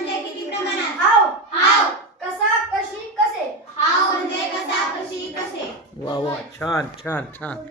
म्हणजे किती प्रमाणात? हाव. हाव. कसा कशी कसे? हाव म्हणजे कसा कशी कसे? वा वा. छान छान छान.